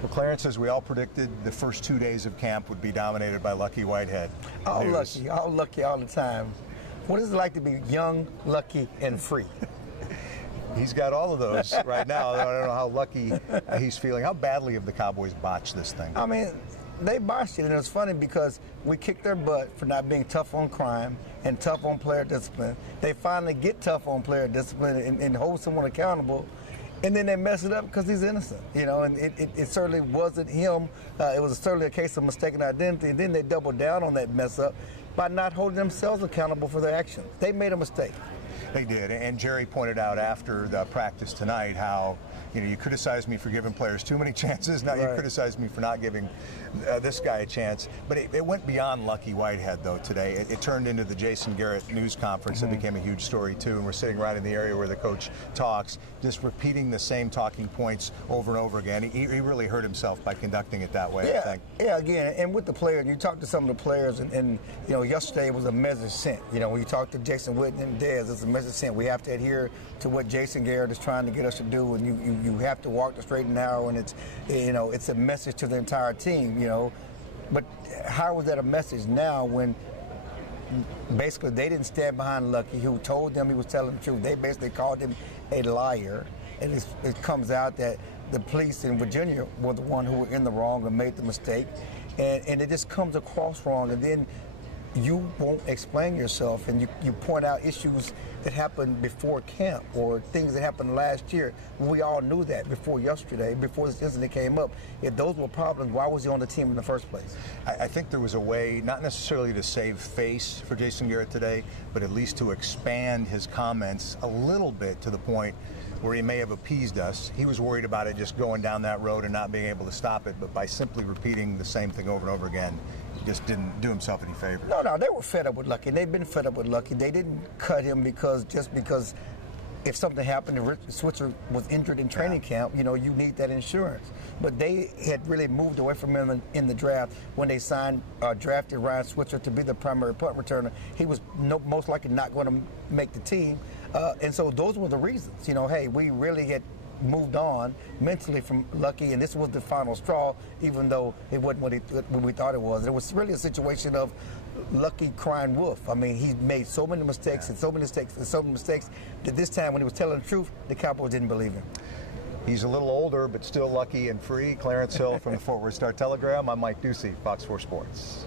Well, Clarence, as we all predicted, the first 2 days of camp would be dominated by Lucky Whitehead. All lucky all the time. What is it like to be young, lucky, and free? He's got all of those right now. I don't know how lucky he's feeling. How badly have the Cowboys botched this thing? I mean, they botched it, and it's funny because we kicked their butt for not being tough on crime and tough on player discipline. They finally get tough on player discipline and hold someone accountable, and then they mess it up because he's innocent, you know, and it certainly wasn't him. It was certainly a case of mistaken identity, and then they doubled down on that mess up by not holding themselves accountable for their actions. They made a mistake. They did, and Jerry pointed out after the practice tonight how, you know, you criticized me for giving players too many chances. Now you criticize me for not giving this guy a chance. But it went beyond Lucky Whitehead, though, today. It turned into the Jason Garrett news conference that became a huge story, too. And we're sitting right in the area where the coach talks, just repeating the same talking points over and over again. He really hurt himself by conducting it that way, I think. Yeah, again, and with the players, you talk to some of the players, and you know, yesterday was a message sent. You know, when you talk to Jason Witten and Dez, it's a message sent. We have to adhere to what Jason Garrett is trying to get us to do, and you have to walk the straight and narrow, and it's, you know, it's a message to the entire team, you know. But how was that a message now when basically they didn't stand behind Lucky, who told them he was telling the truth? They basically called him a liar, and it comes out that the police in Virginia were the one who were in the wrong and made the mistake, and it just comes across wrong, and then you won't explain yourself, and you point out issues that happened before camp or things that happened last year. We all knew that before yesterday, before this incident came up. If those were problems, why was he on the team in the first place? I think there was a way, not necessarily to save face for Jason Garrett today, but at least to expand his comments a little bit to the point where he may have appeased us. He was worried about it just going down that road and not being able to stop it, but by simply repeating the same thing over and over again, he just didn't do himself any favor. No, they were fed up with Lucky. They've been fed up with Lucky. They didn't cut him because if something happened and Switzer was injured in training camp, you know, you need that insurance. But they had really moved away from him in the draft when they drafted Ryan Switzer to be the primary punt returner. He was most likely not going to make the team. And so those were the reasons. You know, hey, we really had moved on mentally from Lucky, and this was the final straw, even though it wasn't what we thought it was. It was really a situation of Lucky crying wolf. I mean, he made so many mistakes and so many mistakes and so many mistakes that this time when he was telling the truth, the Cowboys didn't believe him. He's a little older, but still lucky and free. Clarence Hill from the Fort Worth Star-Telegram. I'm Mike Ducey, Fox 4 Sports.